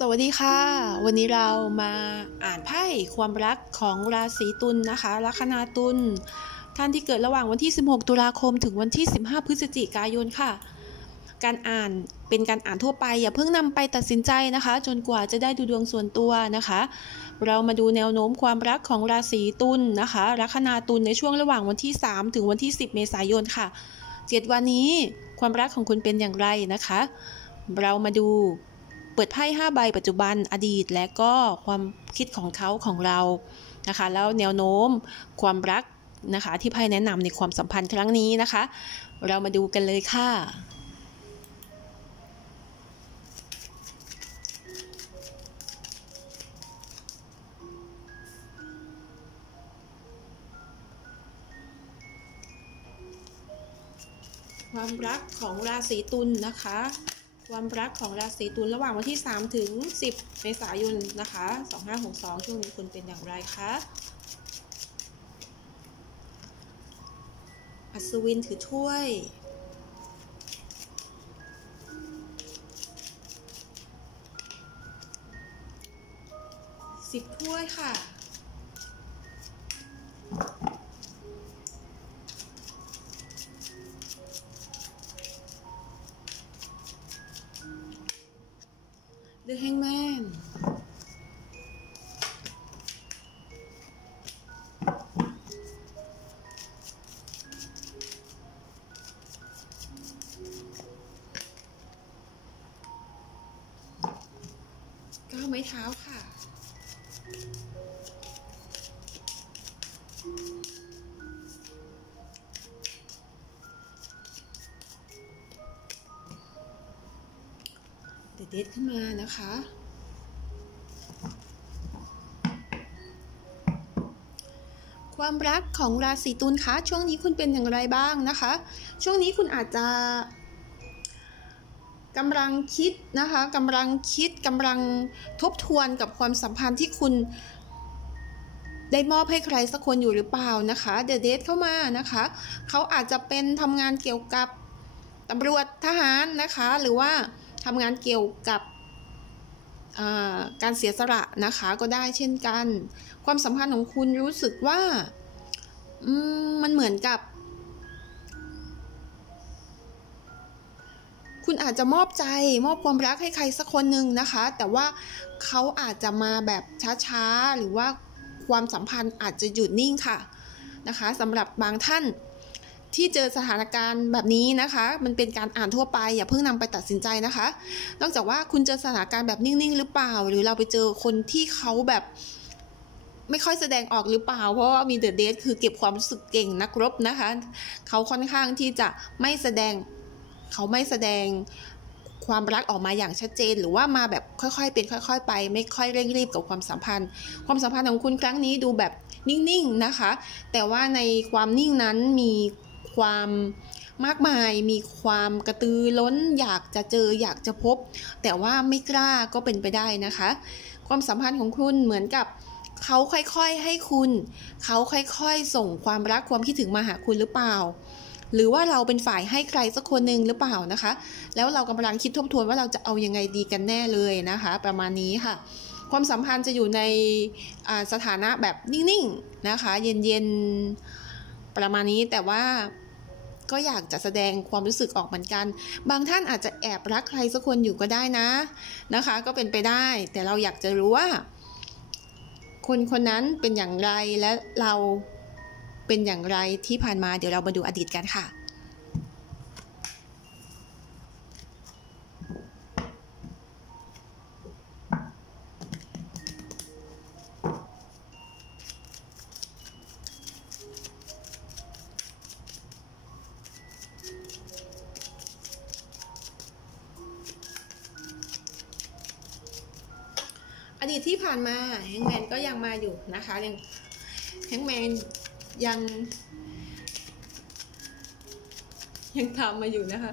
สวัสดีค่ะ วันนี้เรามาอ่านไพ่ความรักของราศีตุลนนะคะลัคนาตุลท่านที่เกิดระหว่างวันที่ 16 ตุลาคมถึงวันที่ 15 พฤศจิกายนค่ะ การอ่านเป็นการอ่านทั่วไป อย่าเพิ่งนำไปตัดสินใจนะคะ จนกว่าจะได้ดูดวงส่วนตัวนะคะ เรามาดูแนวโน้มความรักของราศีตุลนนะคะลัคนาตุลในช่วงระหว่างวันที่ 3 ถึงวันที่ 10 เมษายนค่ะ 7 วันนี้ความรักของคุณเป็นอย่างไรนะคะ เรามาดู เปิดไพ่5ใบปัจจุบันอดีตและก็ความคิดของเขาของเรานะคะ แล้วแนวโน้มความรักนะคะ ที่ไพ่แนะนำในความสัมพันธ์ครั้งนี้นะคะ เรามาดูกันเลยค่ะความรักของราศีตุลนะคะ ความรักของราศีตุลระหว่างวันที่ 3 ถึง 10 เมษายนนะคะ 2562 ช่วงนี้คุณเป็นอย่างไรคะอัศวินถือถ้วย The Hangman ก้าว เท้าค่ะเดเดดขึ้นมานะคะ ความรักของราศีตุลคะช่วงนี้คุณเป็นอย่างไรบ้างนะคะ ช่วงนี้คุณอาจจะกำลังคิดนะคะกำลังคิดกำลังทบทวนกับความสัมพันธ์ที่คุณได้มอบให้ใครสักคนอยู่หรือเปล่านะคะเดเดทเข้ามานะคะเขาอาจจะเป็นทำงานเกี่ยวกับตำรวจทหารนะคะ หรือว่า ทำงานเกี่ยวกับการเสียสละนะคะก็ได้เช่นกัน ความสัมพันธ์ของคุณรู้สึกว่ามันเหมือนกับ คุณอาจจะมอบใจมอบความรักให้ใครสักคนหนึ่งนะคะ แต่ว่าเขาอาจจะมาแบบช้าๆ หรือว่าความสัมพันธ์อาจจะหยุดนิ่งค่ะนะคะสำหรับบางท่าน ที่เจอสถานการณ์แบบนี้นะคะ มันเป็นการอ่านทั่วไป อย่าเพิ่งนำไปตัดสินใจนะคะ นอกจากว่าคุณเจอสถานการณ์แบบนิ่งๆ หรือเปล่า หรือเราไปเจอคนที่เขาแบบไม่ค่อยแสดงออกหรือเปล่า เพราะว่ามีเดอะเดทคือเก็บความรู้สึกเก่งนักรบนะคะ เขาค่อนข้างที่จะไม่แสดงเขาไม่แสดงความรักออกมาอย่างชัดเจน หรือว่ามาแบบค่อยๆเป็นค่อย ๆ ไป ไม่ค่อยเร่งรีบกับความสัมพันธ์ ความสัมพันธ์ของคุณครั้งนี้ดูแบบนิ่งๆนะคะ แต่ว่าในความนิ่งนั้นมี ความมากมายมีความกระตือร้น อยากจะเจออยากจะพบ แต่ว่าไม่กล้าก็เป็นไปได้นะคะ ความสัมพันธ์ของคุณเหมือนกับเขาค่อยๆให้คุณ เขาค่อยๆ ส่งความรักความคิดถึงมาหาคุณหรือเปล่า หรือว่าเราเป็นฝ่ายให้ใครสักคนหนึ่งหรือเปล่านะคะ แล้วเรากำลังคิดทบทวนว่าเราจะเอายังไงดีกันแน่เลยนะคะ ประมาณนี้ค่ะ ความสัมพันธ์จะอยู่ในสถานะแบบนิ่งๆนะคะ เย็นๆประมาณนี้แต่ว่า ก็อยากจะแสดงความรู้สึกออกเหมือนกัน บางท่านอาจจะแอบรักใครสักคนอยู่ก็ได้นะนะคะ ก็เป็นไปได้ แต่เราอยากจะรู้ว่า คนคนนั้นเป็นอย่างไรและเราเป็นอย่างไรที่ผ่านมาเดี๋ยวเรามาดูอดีตกันค่ะานมาแฮงแมนก็ยังมาอยู่นะคะยังแฮงแมนยัง ยังทำมาอยู่นะคะ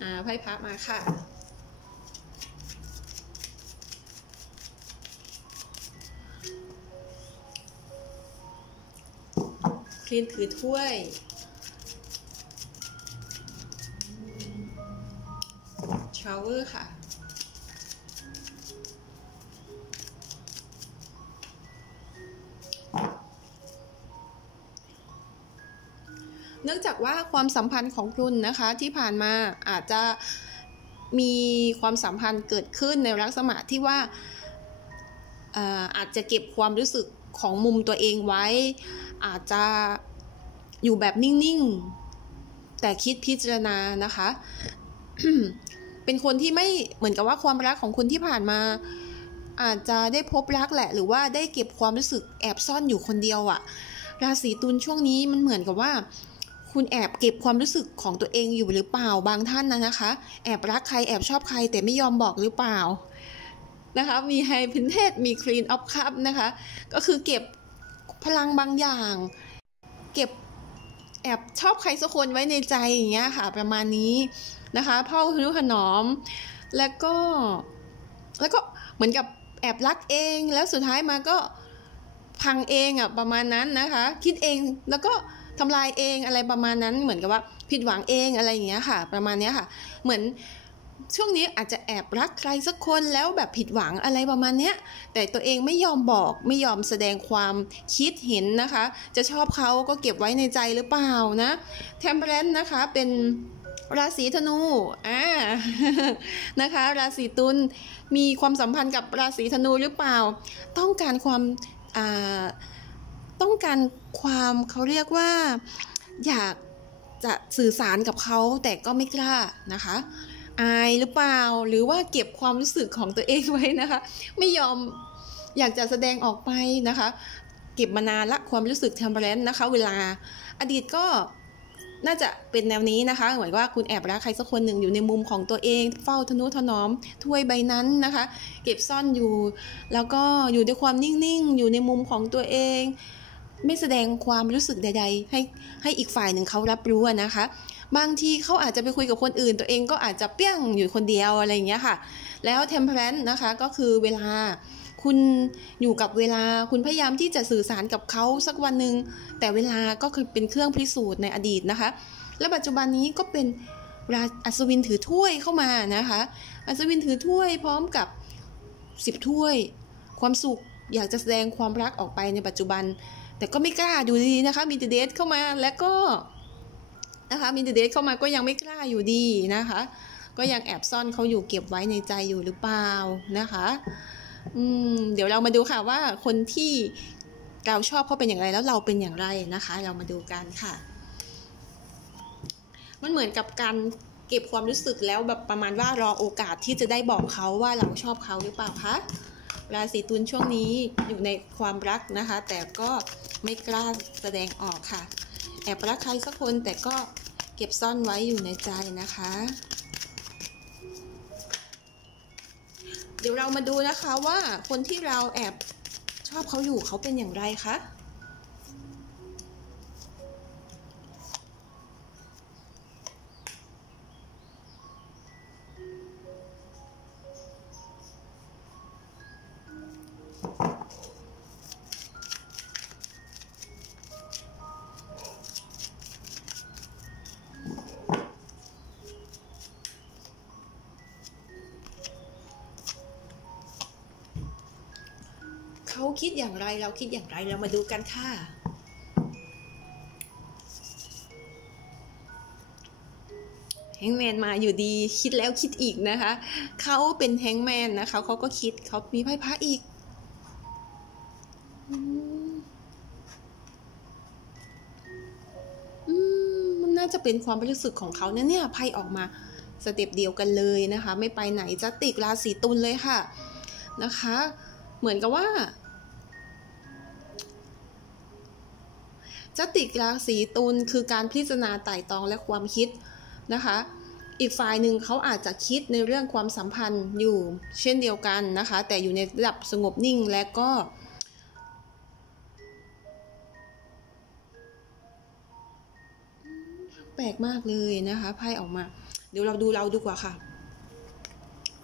อ่าไพ่พับมาค่ะคลีนถือถ้วยชาวเวอร์ค่ะ เนื่องจากว่าความสัมพันธ์ของคุณนะคะที่ผ่านมาอาจจะมีความสัมพันธ์เกิดขึ้นในลักษณะที่ว่าอาจจะเก็บความรู้สึกของมุมตัวเองไว้ อาจจะอยู่แบบนิ่งๆ แต่คิดพิจารณานะคะ เป็นคนที่ไม่เหมือนกับว่าความรักของคุณที่ผ่านมา อาจจะได้พบรักแหละ หรือว่าได้เก็บความรู้สึกแอบซ่อนอยู่คนเดียวอะราศีตุลช่วงนี้มันเหมือนกับว่า คุณแอบเก็บความรู้สึกของตัวเองอยู่หรือเปล่าบางท่านนะนะคะ แอบรักใครแอบชอบใครแต่ไม่ยอมบอกหรือเปล่านะคะมีไฮพินเทสมีคลีนออฟคัพนะคะก็คือเก็บพลังบางอย่าง เก็บแอบชอบใครสักคนไว้ในใจอย่างเงี้ยค่ะ ประมาณนี้นะคะพ่อคุนุขนอม แล้วก็แล้วก็เหมือนกับแอบรักเองแล้วสุดท้ายมาก็พังเองอะประมาณนั้นนะคะ คิดเองแล้วก็ ทำลายเองอะไรประมาณนั้นเหมือนกับว่าผิดหวังเองอะไรอย่างเงี้ยค่ะ ประมาณนี้ค่ะ เหมือนช่วงนี้อาจจะแอบรักใครสักคนแล้วแบบผิดหวังอะไรประมาณเนี้ยแต่ตัวเองไม่ยอมบอกไม่ยอมแสดงความคิดเห็นนะคะ จะชอบเขาก็เก็บไว้ในใจหรือเปล่านะเทมเพลนนะคะเป็นราศีธนูอ่านะคะ ราศีตุลมีความสัมพันธ์กับราศีธนูหรือเปล่า ต้องการความอ่า ต้องการความเขาเรียกว่าอยากจะสื่อสารกับเขาแต่ก็ไม่กล้านะคะ อายหรือเปล่าหรือว่าเก็บความรู้สึกของตัวเองไว้นะคะ ไม่ยอมอยากจะแสดงออกไปนะคะ เก็บมานานละความรู้สึกเทมเปอร์เลนนะคะ เวลาอดีตก็น่าจะเป็นแนวนี้นะคะเหมือนว่าคุณแอบรักใครสักคนหนึ่งอยู่ในมุมของตัวเอง เฝ้าทนุถนอมถ้วยใบนั้นนะคะ เก็บซ่อนอยู่ แล้วก็อยู่ด้วยความนิ่งๆ อยู่ในมุมของตัวเอง ไม่แสดงความรู้สึกใด ๆ ให้ให้อีกฝ่ายหนึ่งเขารับรู้นะคะ บางทีเขาอาจจะไปคุยกับคนอื่น ตัวเองก็อาจจะเปี้ยงอยู่คนเดียวอะไรอย่างเงี้ยค่ะ แล้วเทมเพลนนะคะก็คือเวลาคุณอยู่กับเวลาคุณพยายามที่จะสื่อสารกับเขาสักวันหนึ่งแต่เวลาก็คือเป็นเครื่องพิสูจน์ในอดีตนะคะ และปัจจุบันนี้ก็เป็นราอัศวินถือถ้วยเข้ามานะคะ อัศวินถือถ้วยพร้อมกับสิบถ้วย ความสุขอยากจะแสดงความรักออกไปในปัจจุบัน แต่ก็ไม่กล้าดูดีนะคะมีเดทเข้ามาแล้วก็นะคะมินเดทเข้ามาก็ยังไม่กล้าอยู่ดีนะคะ ก็ยังแอบซ่อนเขาอยู่เก็บไว้ในใจอยู่หรือเปล่านะคะอืมเดี๋ยวเรามาดูค่ะว่าคนที่เราชอบเขาเป็นอย่างไรแล้วเราเป็นอย่างไรนะคะ เรามาดูกันค่ะ มันเหมือนกับการเก็บความรู้สึกแล้วแบบประมาณว่ารอโอกาสที่จะได้บอกเขาว่าเราชอบเขาหรือเปล่าคะราศีตุลช่วงนี้อยู่ในความรักนะคะ แต่ก็ ไม่กล้าแสดงออกค่ะ แอบรักใครสักคนแต่ก็เก็บซ่อนไว้อยู่ในใจนะคะ เดี๋ยวเรามาดูนะคะว่าคนที่เราแอบชอบเขาอยู่เขาเป็นอย่างไรคะ เขาคิดอย่างไรเราคิดอย่างไรเรามาดูกันค่ะแฮงแมนมาอยู่ดีคิดแล้วคิดอีกนะคะ เขาเป็นแฮงแมนนะคะเขาก็คิดเขามีไพ่พระอีกมันน่าจะเป็นความรู้สึกของเขาเนี่ยเนี่ยไพ่ออกมาสเต็ปเดียวกันเลยนะคะ ไม่ไปไหนจะติดราศีตุลเลยค่ะนะคะ เหมือนกับว่า จติกราศีตุลคือการพิจารณาไต่ตองและความคิดนะคะ อีกฝ่ายหนึ่งเขาอาจจะคิดในเรื่องความสัมพันธ์อยู่เช่นเดียวกันนะคะ แต่อยู่ในระดับสงบนิ่งและก็แปลกมากเลยนะคะไพ่ออกมา เดี๋ยวเราดูเราดีกว่าค่ะ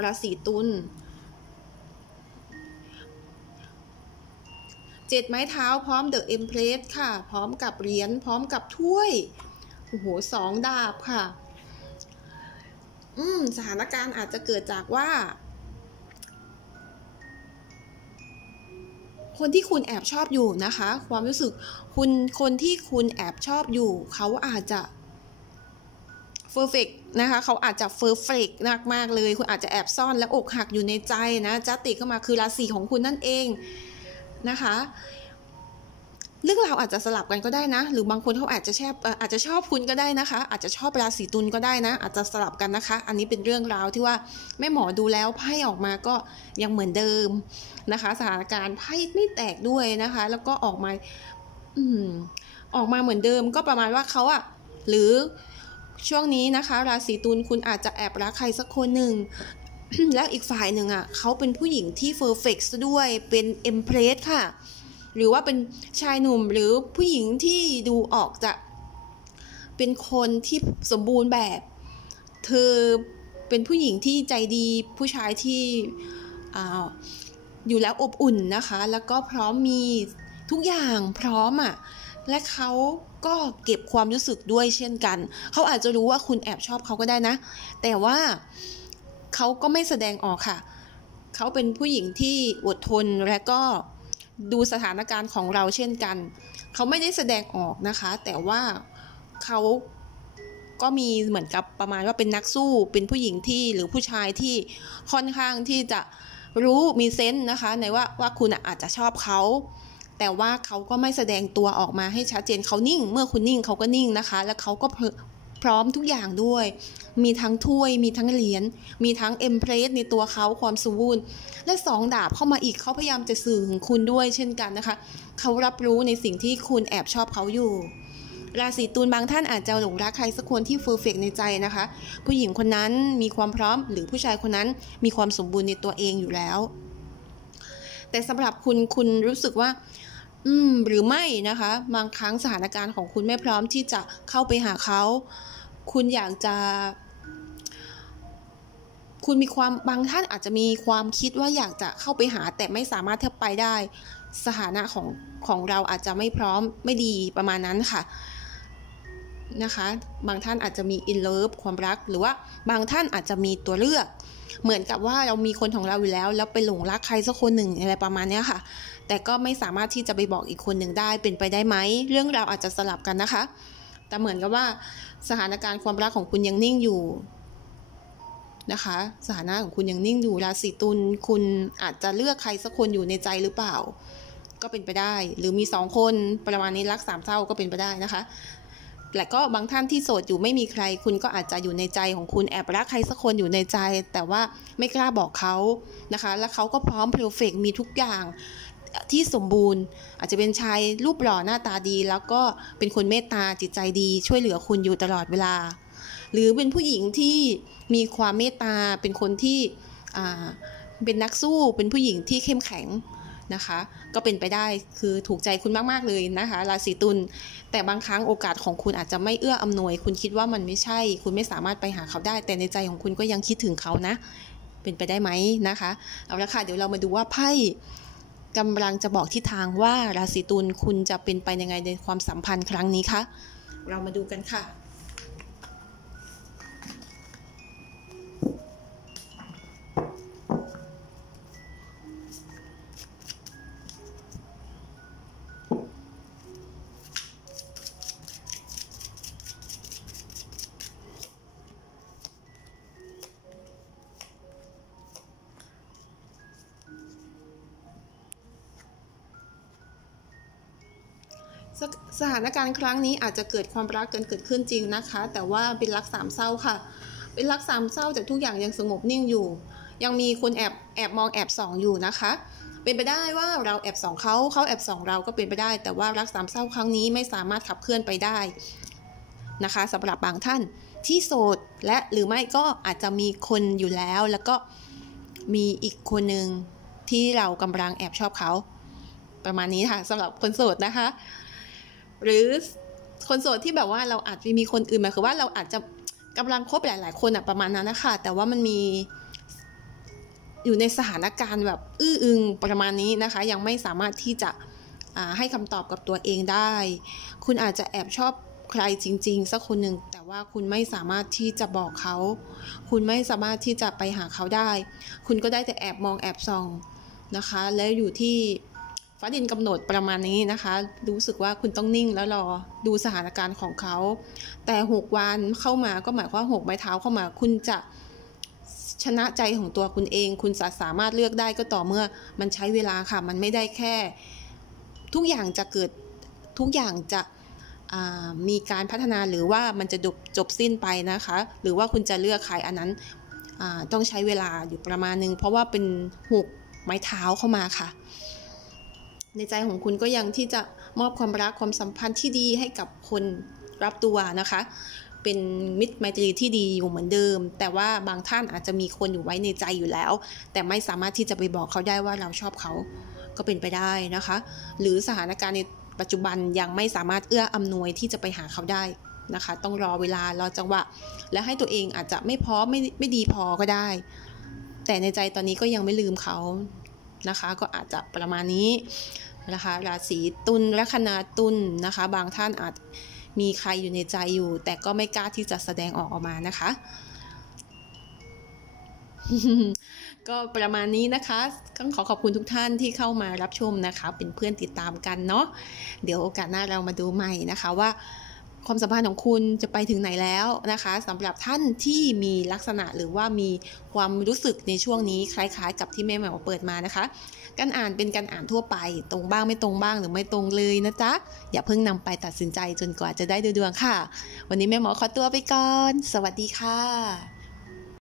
ราศีตุล เจ็ดไม้เท้าพร้อมเดอะเอ็มเพลสค่ะ พร้อมกับเหรียญพร้อมกับถ้วย โอ้โหสองดาบค่ะ อืม สถานการณ์อาจจะเกิดจากว่าคคนที่คุณแอบชอบอยู่นะคะ ความรู้สึกคุณคนที่คุณแอบชอบอยู่ เขาอาจจะเฟอร์เฟกนะคะเขาอาจจะเฟอร์เฟกมากมากเลย คุณอาจจะแอบซ่อนและอกหักอยู่ในใจนะจัติเข้ามาคือราศีของคุณนั่นเอง นะคะ เรื่องราวอาจจะสลับกันก็ได้นะ หรือบางคนเขาอาจจะแชบอาจจะชอบคุณก็ได้นะคะ อาจจะชอบราศีตุลก็ได้นะ อาจจะสลับกันนะคะ อันนี้เป็นเรื่องราวที่ว่าแม่หมอดูแล้วไพ่ออกมาก็ยังเหมือนเดิมนะคะ สถานการณ์ไพ่ไม่แตกด้วยนะคะ แล้วก็ออกมาอืมออกมาเหมือนเดิมก็ประมาณว่าเขาอะหรือช่วงนี้นะคะ ราศีตุลคุณอาจจะแอบรักใครสักคนหนึ่ง แล้วอีกฝ่ายหนึ่งอะเขาเป็นผู้หญิงที่เฟอร์เฟกต์ด้วยเป็นเอ็มเพรสค่ะ หรือว่าเป็นชายหนุ่มหรือผู้หญิงที่ดูออกจะเป็นคนที่สมบูรณ์แบบ เธอเป็นผู้หญิงที่ใจดีผู้ชายที่อยู่แล้วอบอุ่นนะคะ แล้วก็พร้อมมีทุกอย่างพร้อมอะ่ะและเขาก็เก็บความรู้สึกด้วยเช่นกัน เขาอาจจะรู้ว่าคุณแอบชอบเขาก็ได้นะ แต่ว่า เขาก็ไม่แสดงออกค่ะ เขาเป็นผู้หญิงที่อดทนและก็ดูสถานการณ์ของเราเช่นกัน เขาไม่ได้แสดงออกนะคะ แต่ว่าเขาก็มีเหมือนกับประมาณว่าเป็นนักสู้ เป็นผู้หญิงที่หรือผู้ชายที่ค่อนข้างที่จะรู้มีเซนส์นะคะ ในว่าว่าคุณอาจจะชอบเขา แต่ว่าเขาก็ไม่แสดงตัวออกมาให้ชัดเจนเขานิ่ง เมื่อคุณนิ่งเขาก็นิ่งนะคะ แล้วเขาก็ พร้อมทุกอย่างด้วย มีทั้งถ้วย มีทั้งเหรียญ มีทั้งเอ็มเพรสในตัวเขาความสมบูรณ์ และสองดาบเข้ามาอีกเขาพยายามจะสื่อถึงคุณด้วยเช่นกันนะคะ เขารับรู้ในสิ่งที่คุณแอบชอบเขาอยู่ราศีตุลบางท่านอาจจะหลงรักใครสักคนที่เฟอร์เฟกในใจนะคะ ผู้หญิงคนนั้นมีความพร้อมหรือผู้ชายคนนั้นมีความสมบูรณ์ในตัวเองอยู่แล้ว แต่สำหรับคุณคุณรู้สึกว่า อืมหรือไม่นะคะ บางครั้งสถานการณ์ของคุณไม่พร้อมที่จะเข้าไปหาเขา คุณอยากจะ คุณมีความบางท่านอาจจะมีความคิดว่าอยากจะเข้าไปหาแต่ไม่สามารถเทไปได้ สถานะของของเราอาจจะไม่พร้อมไม่ดีประมาณนั้นค่ะนะคะ บางท่านอาจจะมีอินเลิฟความรัก หรือว่าบางท่านอาจจะมีตัวเลือก เหมือนกับว่าเรามีคนของเราอยู่แล้ว แล้วไปหลงรักใครสักคนหนึ่งอะไรประมาณนี้ค่ะ แต่ก็ไม่สามารถที่จะไปบอกอีกคนหนึ่งได้เป็นไปได้ไหม เรื่องราวอาจจะสลับกันนะคะ แต่เหมือนกับว่าสถานการณ์ความรักของคุณยังนิ่งอยู่นะคะสถานะของคุณยังนิ่งอยู่ราศีตุลคุณอาจจะเลือกใครสักคนอยู่ในใจหรือเปล่า ก็เป็นไปได้ หรือมีสองคนประมาณนี้รักสามเศร้าก็เป็นไปได้นะคะและก็บางท่านที่โสดอยู่ไม่มีใคร คุณก็อาจจะอยู่ในใจของคุณแอบรักใครสักคนอยู่ในใจ แต่ว่าไม่กล้าบอกเขานะคะ แล้วเขาก็พร้อมเพลเฟกมีทุกอย่าง ที่สมบูรณ์ อาจจะเป็นชายรูปหล่อหน้าตาดี แล้วก็เป็นคนเมตตาจิตใจดี ช่วยเหลือคุณอยู่ตลอดเวลา หรือเป็นผู้หญิงที่มีความเมตตาเป็นคนที่เป็นนักสู้เป็นผู้หญิงที่เข้มแข็งนะคะ ก็เป็นไปได้คือถูกใจคุณมากๆเลยนะคะ ราศีตุลแต่บางครั้งโอกาสของคุณอาจจะไม่เอื้ออำนวย คุณคิดว่ามันไม่ใช่ คุณไม่สามารถไปหาเขาได้ แต่ในใจของคุณก็ยังคิดถึงเขานะ เป็นไปได้ไหมนะคะ เอาละค่ะ เดี๋ยวเรามาดูว่าไพ่ กำลังจะบอกทิศทางว่าราศีตุลคุณจะเป็นไปยังไงในความสัมพันธ์ครั้งนี้คะ เรามาดูกันค่ะ สถานการณ์ครั้งนี้อาจจะเกิดความรักเกันเกิดขึ้นจริงนะคะ แต่ว่าเป็นรักสามเศร้าค่ะ เป็นรักสามเศร้าแต่ทุกอย่างยังสงบนิ่งอยู่ ยังมีคนแอบแอบมองแอบส่องอยู่นะคะ เป็นไปได้ว่าเราแอบส่องเขาเขาแอบส่องเราก็เป็นไปได้ แต่ว่ารักสามเศร้าครั้งนี้ไม่สามารถขับเคลื่อนไปได้นะคะสำหรับบางท่านที่โสดและหรือไม่ก็อาจจะมีคนอยู่แล้ว แล้วก็มีอีกคนหนึ่งที่เรากำลังแอบชอบเขา ประมาณนี้ค่ะสำหรับคนโสดนะคะ หรือคนโสดที่แบบว่าเราอาจจะมีคนอื่นหมายคือว่าเราอาจจะกำลังคบหลาย ๆ คนอะประมาณนั้นนะคะแต่ว่ามันมีอยู่ในสถานการณ์แบบอื้ออึงประมาณนี้นะคะ ยังไม่สามารถที่จะให้คำตอบกับตัวเองได้ คุณอาจจะแอบชอบใครจริง ๆ สักคนหนึ่ง แต่ว่าคุณไม่สามารถที่จะบอกเขา คุณไม่สามารถที่จะไปหาเขาได้ คุณก็ได้แต่แอบมองแอบส่องนะคะ แล้วอยู่ที่ ฟ้าดินกำหนดประมาณนี้นะคะ รู้สึกว่าคุณต้องนิ่งแล้วรอดูสถานการณ์ของเขา แต่หกวันเข้ามาก็หมายความว่าหกไม้เท้าเข้ามา คุณจะชนะใจของตัวคุณเอง คุณสามารถเลือกได้ก็ต่อเมื่อมันใช้เวลาค่ะ มันไม่ได้แค่ ทุกอย่างจะเกิดทุกอย่างจะมีการพัฒนาหรือว่ามันจะจบจบสิ้นไปนะคะ หรือว่าคุณจะเลือกใครอันนั้นต้องใช้เวลาอยู่ประมาณนึง เพราะว่าเป็นหกไม้เท้าเข้ามาค่ะ ในใจของคุณก็ยังที่จะมอบความรักความสัมพันธ์ที่ดีให้กับคนรับตัวนะคะ เป็นมิตรไมตรีที่ดีอยู่เหมือนเดิม แต่ว่าบางท่านอาจจะมีคนอยู่ไว้ในใจอยู่แล้ว แต่ไม่สามารถที่จะไปบอกเขาได้ว่าเราชอบเขาก็เป็นไปได้นะคะ หรือสถานการณ์ในปัจจุบันยังไม่สามารถเอื้ออำนวยที่จะไปหาเขาได้นะคะ ต้องรอเวลารอจังหวะ และให้ตัวเองอาจจะไม่พร้อมไม่ไม่ดีพอก็ได้ แต่ในใจตอนนี้ก็ยังไม่ลืมเขา นะคะ ก็อาจจะประมาณนี้นะคะราศีตุลละคณาตุลนะคะ บางท่านอาจมีใครอยู่ในใจอยู่ แต่ก็ไม่กล้าที่จะแสดงออกออกมานะคะ ก็ประมาณนี้นะคะก็ขอขอบคุณทุกท่านที่เข้ามารับชมนะคะ เป็นเพื่อนติดตามกันเนาะเดี๋ยวโอกาสหน้าเรามาดูใหม่นะคะว่า ความสัมพันธ์ของคุณจะไปถึงไหนแล้วนะคะสำหรับท่านที่มีลักษณะหรือว่ามีความรู้สึกในช่วงนี้คล้ายๆ กับที่แม่แมวเปิดมานะคะ การอ่านเป็นการอ่านทั่วไป ตรงบ้างไม่ตรงบ้างหรือไม่ตรงเลยนะจ๊ะ อย่าเพิ่งนำไปตัดสินใจจนกว่าจะได้ดูดวงค่ะ วันนี้แม่หมอขอตัวไปก่อน สวัสดีค่ะ